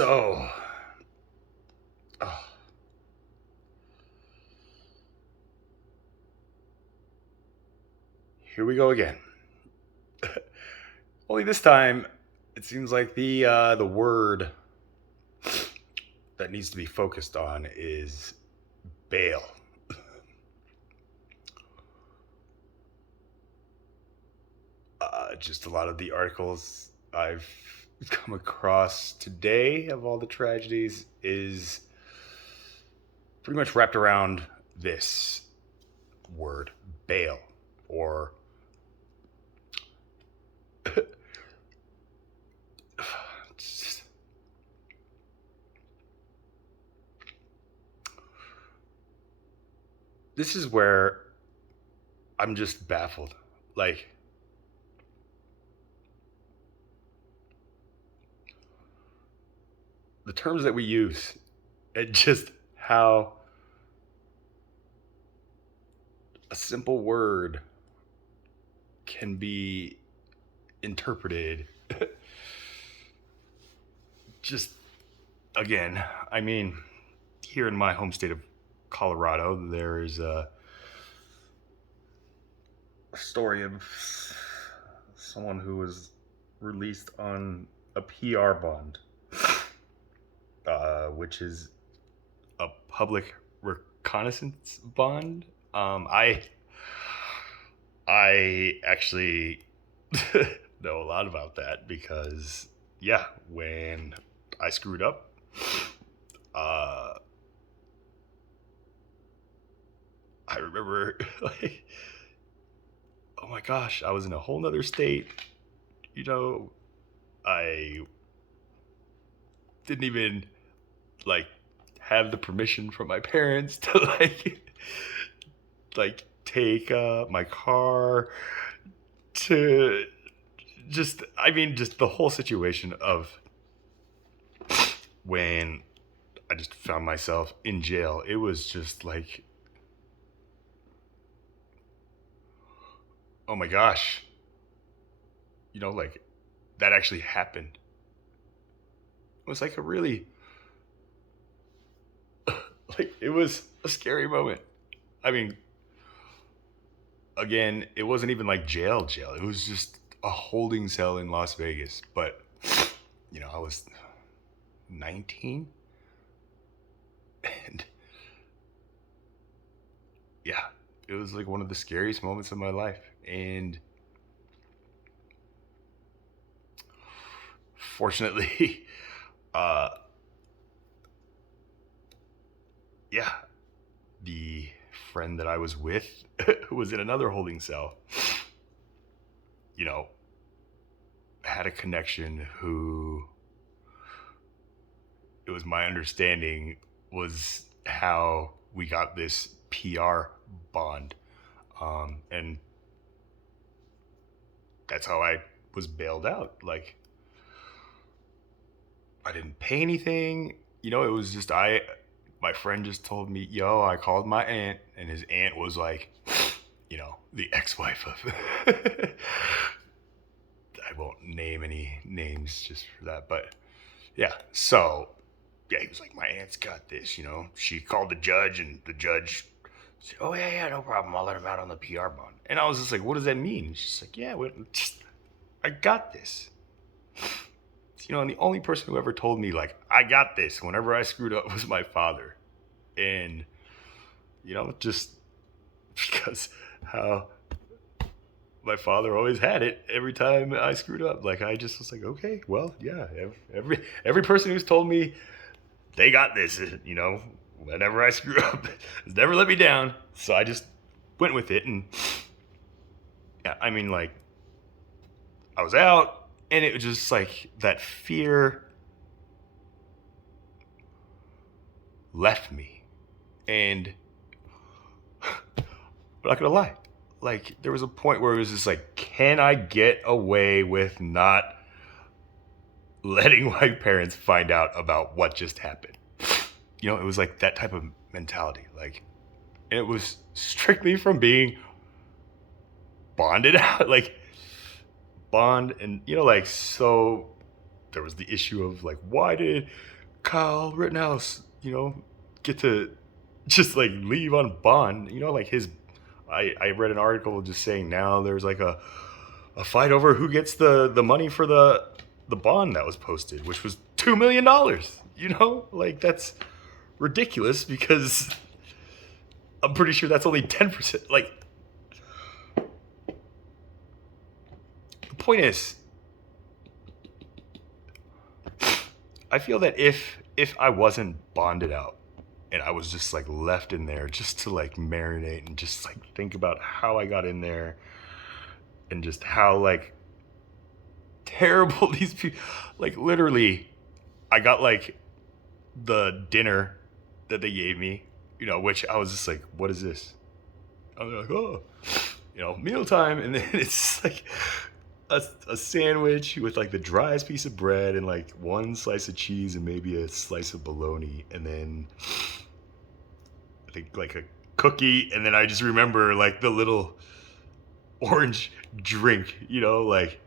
So, oh, here we go again. Only this time, it seems like the word that needs to be focused on is bail. Just a lot of the articles I've come across today of all the tragedies is pretty much wrapped around this word, bail, or just- this is where I'm just baffled. Like, the terms that we use and just how a simple word can be interpreted. Just again, I mean, here in my home state of Colorado, there's a story of someone who was released on a PR bond, which is a public reconnaissance bond. I actually know a lot about that because yeah, when I screwed up, uh, I remember like, oh my gosh, I was in a whole nother state. You know, I didn't even like have the permission from my parents to like take my car to just I mean just the whole situation of when I just found myself in jail. It was just like, oh my gosh, like that actually happened. It was like a really like it was a scary moment. I mean, again, it wasn't even like jail. It was just a holding cell in Las Vegas. But I was 19, and yeah, it was like one of the scariest moments of my life. And fortunately, uh, yeah, the friend that I was with who was in another holding cell, you know, had a connection who it was my understanding was how we got this PR bond. And that's how I was bailed out. Like, I didn't pay anything. It was just my friend just told me, yo, I called my aunt, and his aunt was like, the ex-wife of I won't name any names just for that, but yeah. So yeah, he was like, my aunt's got this. She called the judge, and the judge said, oh yeah, no problem. I'll let him out on the PR bond. And I was just like, what does that mean? She's like, yeah, I got this. And the only person who ever told me like I got this whenever I screwed up was my father, and just because how my father always had it every time I screwed up. Like I just was like, okay, well, yeah. Every person who's told me they got this, whenever I screw up, has never let me down. So I just went with it, and yeah, I mean, like I was out, and it was just like that fear left me, and I'm not gonna lie, like there was a point where it was just like, can I get away with not letting my parents find out about what just happened? It was like that type of mentality. Like, and it was strictly from being bonded out, like bond, and like so. there was the issue of like, why did Kyle Rittenhouse, get to just like leave on bond? Like I read an article just saying now there's like a fight over who gets the money for the bond that was posted, which was $2 million. Like that's ridiculous because I'm pretty sure that's only 10%. Like the point is, I feel that if I wasn't bonded out and I was just like left in there just to like marinate and just like think about how I got in there and just how like terrible these people, like literally I got like the dinner that they gave me, which I was just like, what is this? I'm like, oh, mealtime. And then it's like a sandwich with like the driest piece of bread and like one slice of cheese and maybe a slice of bologna. And then I think like a cookie. And then I just remember like the little orange drink, like,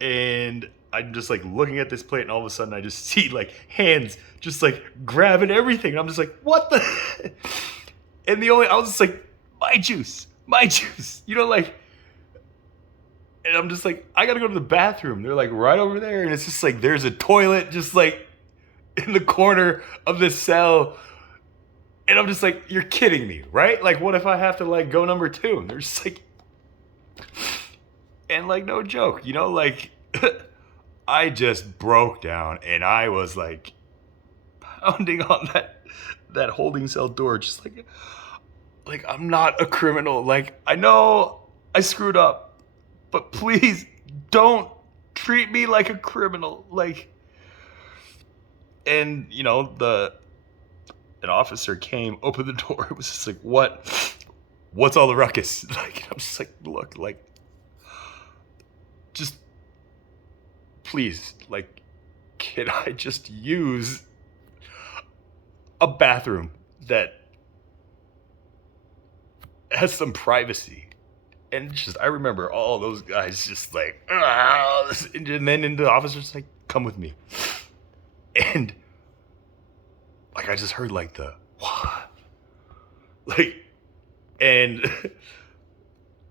and I'm just like looking at this plate and all of a sudden I just see like hands just like grabbing everything. And I'm just like, what the? And I was just like, my juice, like, and I'm just like, I gotta go to the bathroom. They're like right over there. And it's just like, there's a toilet just like in the corner of the cell. And I'm just like, you're kidding me, right? Like, what if I have to like go number 2? And they're just like, and like, no joke, like, I just broke down and I was like pounding on that holding cell door, just like I'm not a criminal. Like, I know I screwed up, but please don't treat me like a criminal. Like, and an officer came, opened the door. It was just like, what's all the ruckus? Like, I'm just like, look, like, just please, like, can I just use a bathroom that has some privacy? And just, I remember all those guys just like, and then the officer's like, come with me. And like, I just heard like the, what? Like, and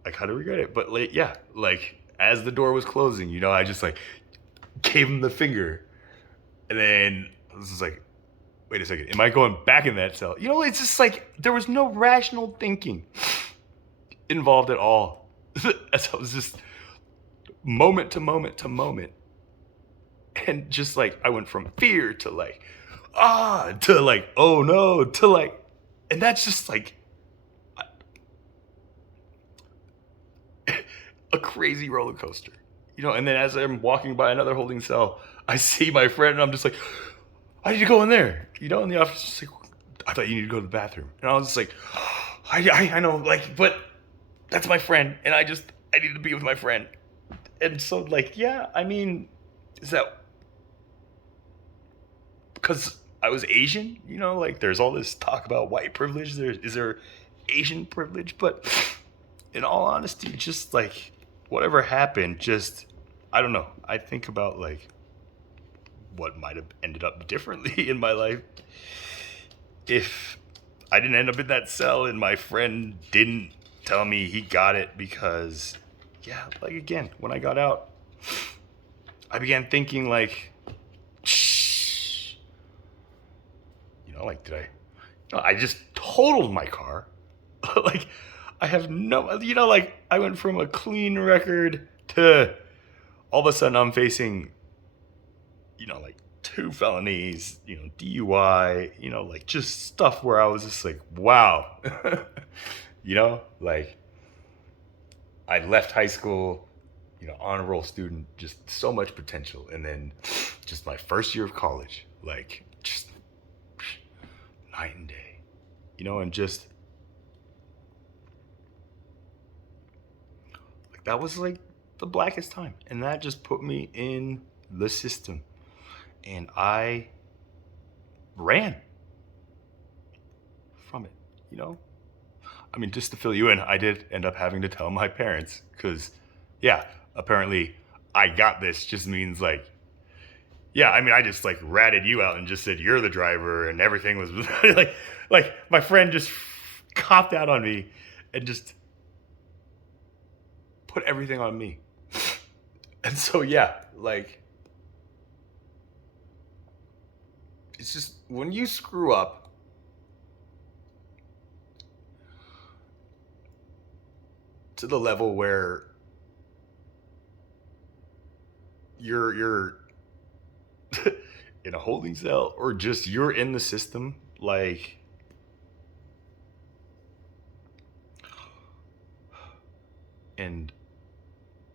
I kind of regret it, but like, yeah, like as the door was closing, I just like gave him the finger. And then I was just like, wait a second, am I going back in that cell? It's just like, there was no rational thinking involved at all. As I was just moment to moment to moment. And just like, I went from fear to like, to like, oh no, to like, and that's just like a crazy roller coaster, and then as I'm walking by another holding cell, I see my friend and I'm just like, I need to go in there, and the officer's just like, I thought you needed to go to the bathroom. And I was just like, I know, like, but that's my friend, and I need to be with my friend. And so like, yeah, I mean, is that because I was Asian? Like, there's all this talk about white privilege. Is there Asian privilege? But in all honesty, just like whatever happened, just, I don't know. I think about like what might have ended up differently in my life if I didn't end up in that cell and my friend didn't tell me he got it. Because, yeah, like, again, when I got out, I began thinking like, like, I just totaled my car. Like, I have no, like, I went from a clean record to all of a sudden I'm facing, like 2 felonies, DUI, like just stuff where I was just like, wow, like, I left high school, honor roll student, just so much potential. And then just my first year of college, like, just night and day, and just like, that was like the blackest time. And that just put me in the system. And I ran from it, I mean, just to fill you in, I did end up having to tell my parents because, yeah, apparently I got this just means like, yeah, I mean, I just like ratted you out and just said you're the driver and everything was like my friend just copped out on me and just put everything on me. And so yeah, like it's just when you screw up, to the level where you're in a holding cell or just you're in the system, like and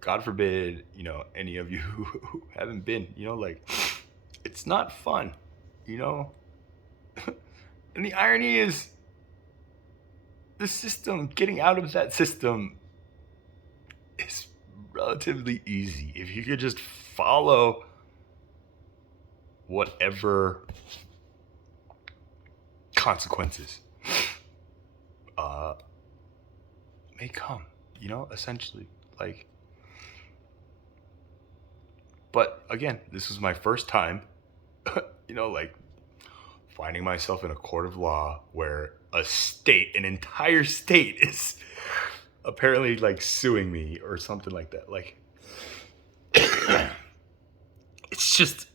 God forbid, any of you who haven't been, like it's not fun, you know? And the irony is the system, getting out of that system is relatively easy. If you could just follow whatever consequences uh may come, essentially. Like, but again, this was my first time, like finding myself in a court of law where an entire state is apparently like suing me or something like that. Like, it's just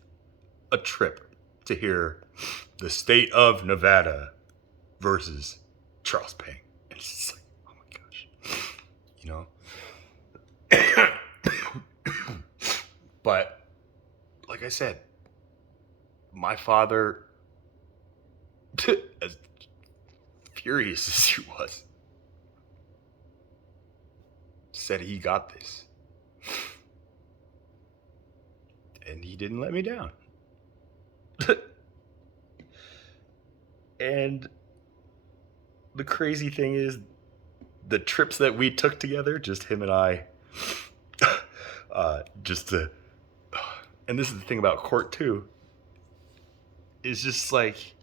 a trip to hear the state of Nevada versus Charles Payne. It's just like, oh my gosh, But like I said, my father, as furious as he was, said he got this. And he didn't let me down. And the crazy thing is, the trips that we took together, just him and I, just to, and this is the thing about court too, is just like,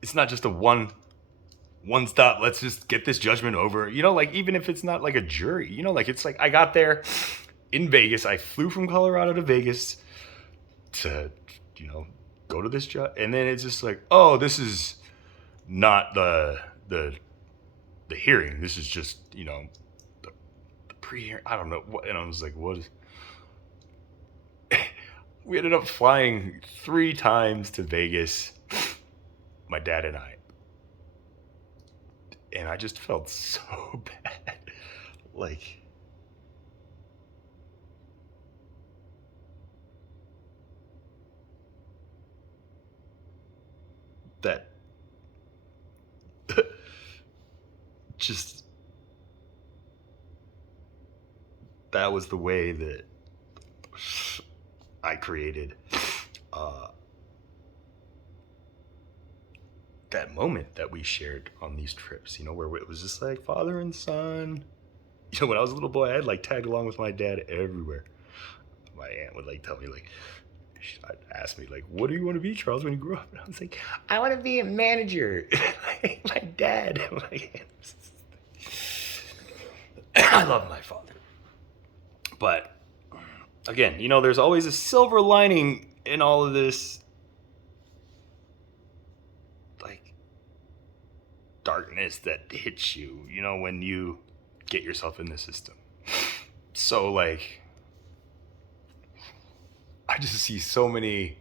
it's not just a one stop, let's just get this judgment over. Like, even if it's not like a jury, like it's like I got there in Vegas. I flew from Colorado to Vegas to, go to this judge, and then it's just like, oh, this is not the hearing. This is just, the pre-hearing. I don't know what, and I was like, what is? We ended up flying 3 times to Vegas, my dad and I. And I just felt so bad. Like, that just, that was the way that I created that moment that we shared on these trips, where it was just like father and son. When I was a little boy, I had like tagged along with my dad everywhere. My aunt would like tell me, like, she'd ask me, like, what do you want to be, Charles, when you grow up? And I was like, I want to be a manager. My dad. I love my father. But again, there's always a silver lining in all of this, like, darkness that hits you, when you get yourself in the system. So, like, I just see so many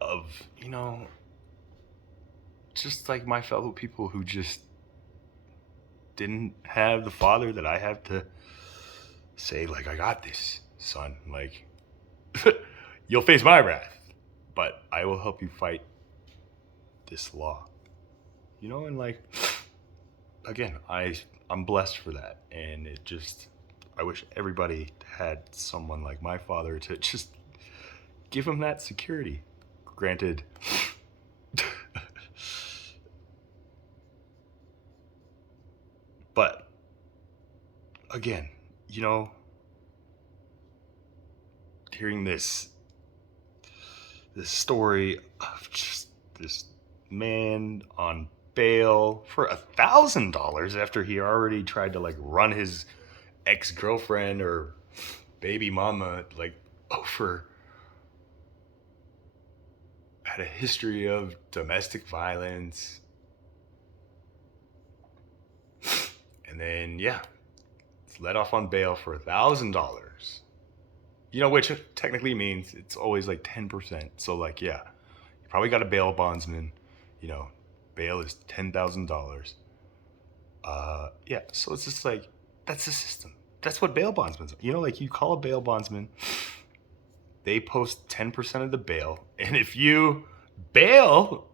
of, just like my fellow people who just didn't have the father that I have to say, like, I got this, son. Like, you'll face my wrath, but I will help you fight this law. And like, again, I'm blessed for that. And it just, I wish everybody had someone like my father to just give him that security. Granted, but again, hearing this story of just this man on bail for $1,000 after he already tried to like run his ex-girlfriend or baby mama like over, had a history of domestic violence. And then yeah, it's let off on bail for $1,000. You know, which technically means it's always like 10%. So like yeah, you probably got a bail bondsman, you know, bail is $10,000. Yeah, so it's just like that's the system. That's what bail bondsmen are. You know, like you call a bail bondsman, they post 10% of the bail, and if you bail,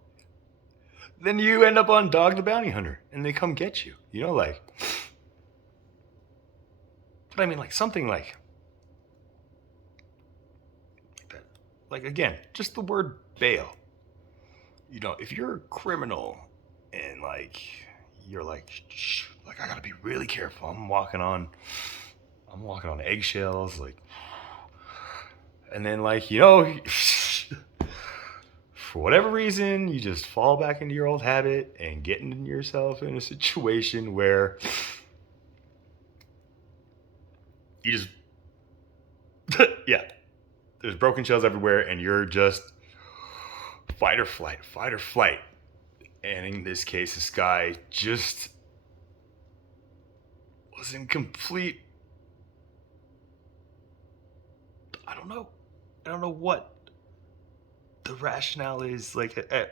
then you end up on Dog the Bounty Hunter, and they come get you. You know, like, but I mean, like something like that. Like again, just the word bail. You know, if you're a criminal and like you're like, shh, like I gotta be really careful. I'm walking on eggshells, like, and then like you know, for whatever reason, you just fall back into your old habit and getting yourself in a situation where you just, yeah, there's broken shells everywhere, and you're just fight or flight, fight or flight. And in this case, this guy just was in complete, I don't know. I don't know what the rationale is. Like, I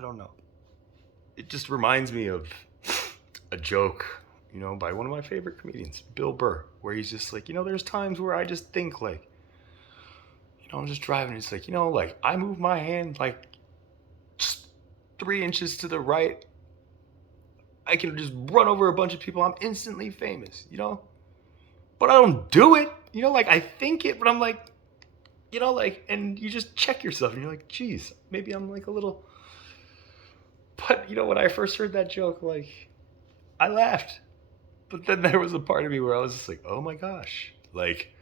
don't know. It just reminds me of a joke, you know, by one of my favorite comedians, Bill Burr, where he's just like, you know, there's times where I just think like, you know, I'm just driving. And it's like, you know, like I move my hand like just 3 inches to the right, I can just run over a bunch of people. I'm instantly famous, you know? But I don't do it. You know, like I think it, but I'm like, you know, like, and you just check yourself and you're like, geez, maybe I'm like a little. But, you know, when I first heard that joke, like, I laughed. But then there was a part of me where I was just like, oh my gosh. Like,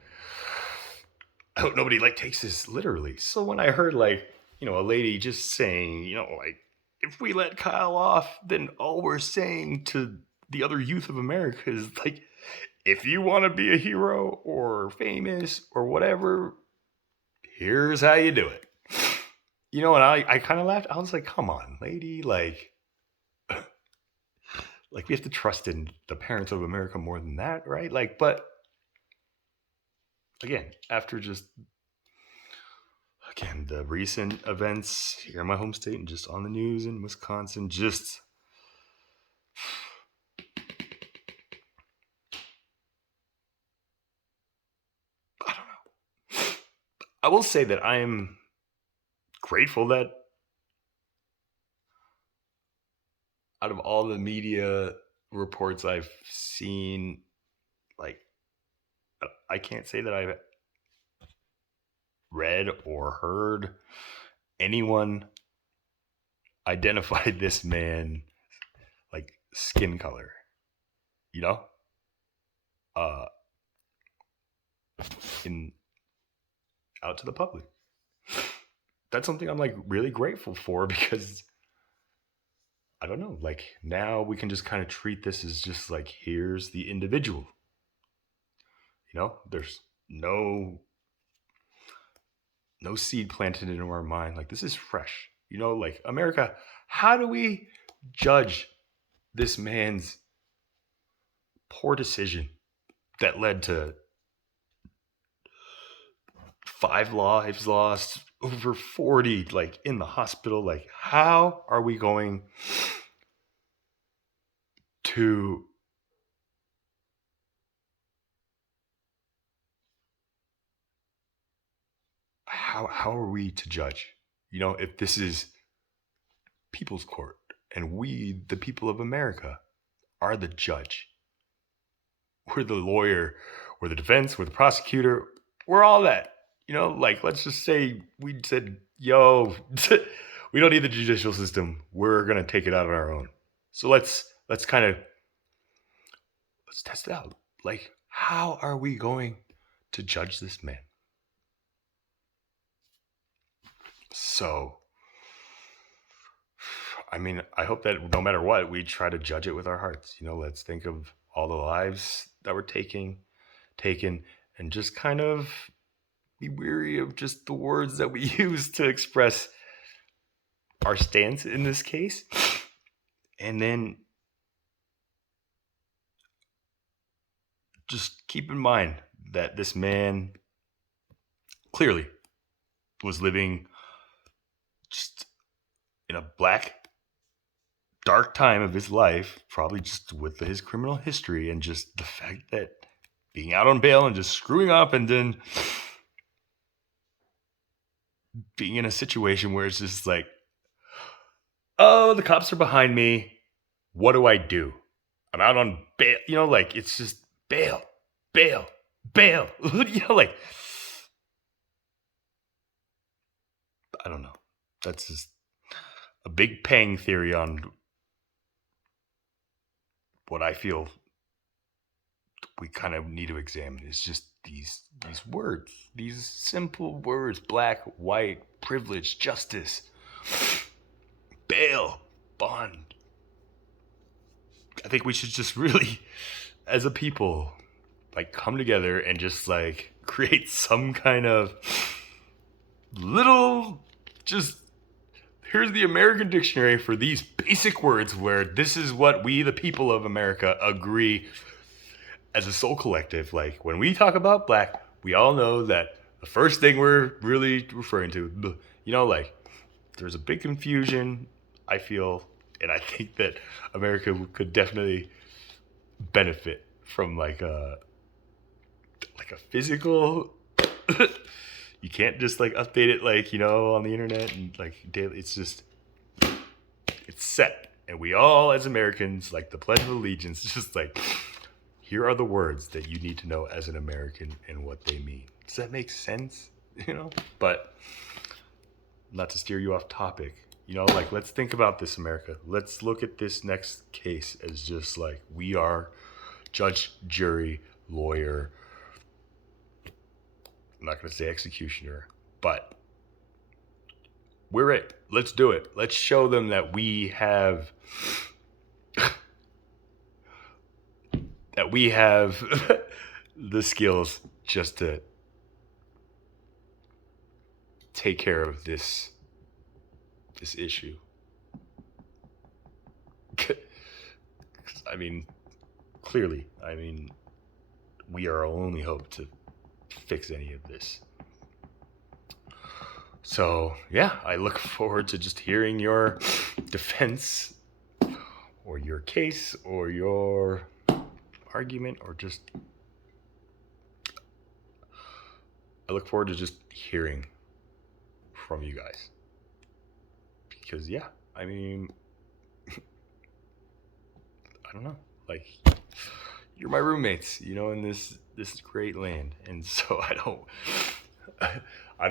I hope nobody like takes this literally. So when I heard like, you know, a lady just saying, you know, like, if we let Kyle off, then all we're saying to the other youth of America is like, if you want to be a hero or famous or whatever, here's how you do it. You know, and I kind of laughed. I was like, come on, lady. Like we have to trust in the parents of America more than that, right? Like, but again, after just, again, the recent events here in my home state and just on the news in Wisconsin, just, I don't know. I will say that I am grateful that out of all the media reports I've seen, like, I can't say that I've read or heard anyone identify this man like skin color, you know, uh, in out to the public. That's something I'm like really grateful for because I don't know, like now we can just kind of treat this as just like here's the individual. You know, there's no seed planted into our mind. Like this is fresh. You know, like America, how do we judge this man's poor decision that led to 5 lives lost, over 40 like in the hospital? Like how are we going to how are we to judge? You know, if this is people's court and we, the people of America, are the judge. We're the lawyer, we're the defense, we're the prosecutor, we're all that. You know, like let's just say we said, yo, we don't need the judicial system. We're gonna take it out on our own. So let's kind of let's test it out. Like, how are we going to judge this man? So, I mean, I hope that no matter what, we try to judge it with our hearts. Let's think of all the lives that were taken, and just kind of be weary of just the words that we use to express our stance in this case. And then just keep in mind that this man clearly was living just in a black, dark time of his life, probably just with his criminal history and just the fact that being out on bail and just screwing up and then being in a situation where it's just like, oh, the cops are behind me. What do I do? I'm out on bail. Like it's just bail, bail, bail. Like, I don't know. That's just a big pang theory on what I feel we kind of need to examine is just these words, these simple words: black, white, privilege, justice, bail, bond. I think we should just really, as a people, like come together and just like create some kind of little, just here's the American dictionary for these basic words where this is what we, the people of America, agree as a soul collective. Like when we talk about black, we all know that the first thing we're really referring to, like there's a big confusion, I feel, and I think that America could definitely benefit from like a physical you can't just like update it like on the internet and like daily. It's set, and we all as Americans, like the Pledge of Allegiance, just like here are the words that you need to know as an American and what they mean. Does that make sense? But not to steer you off topic, like let's think about this, America. Let's look at this next case as just like we are judge, jury, lawyer. I'm not going to say executioner, but we're it. Let's do it. Let's show them that we have the skills just to take care of this issue. I mean, clearly, we are our only hope to fix any of this. So, yeah, I look forward to just hearing your defense or your case or your argument, or just I look forward to just hearing from you guys. Because yeah, I don't know, like you're my roommates, in this great land, and so I don't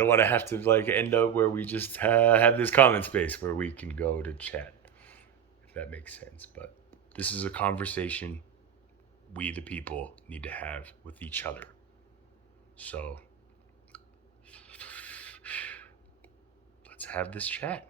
want to have to like end up where we just have this common space where we can go to chat, if that makes sense. But this is a conversation we, the people, need to have with each other. So let's have this chat.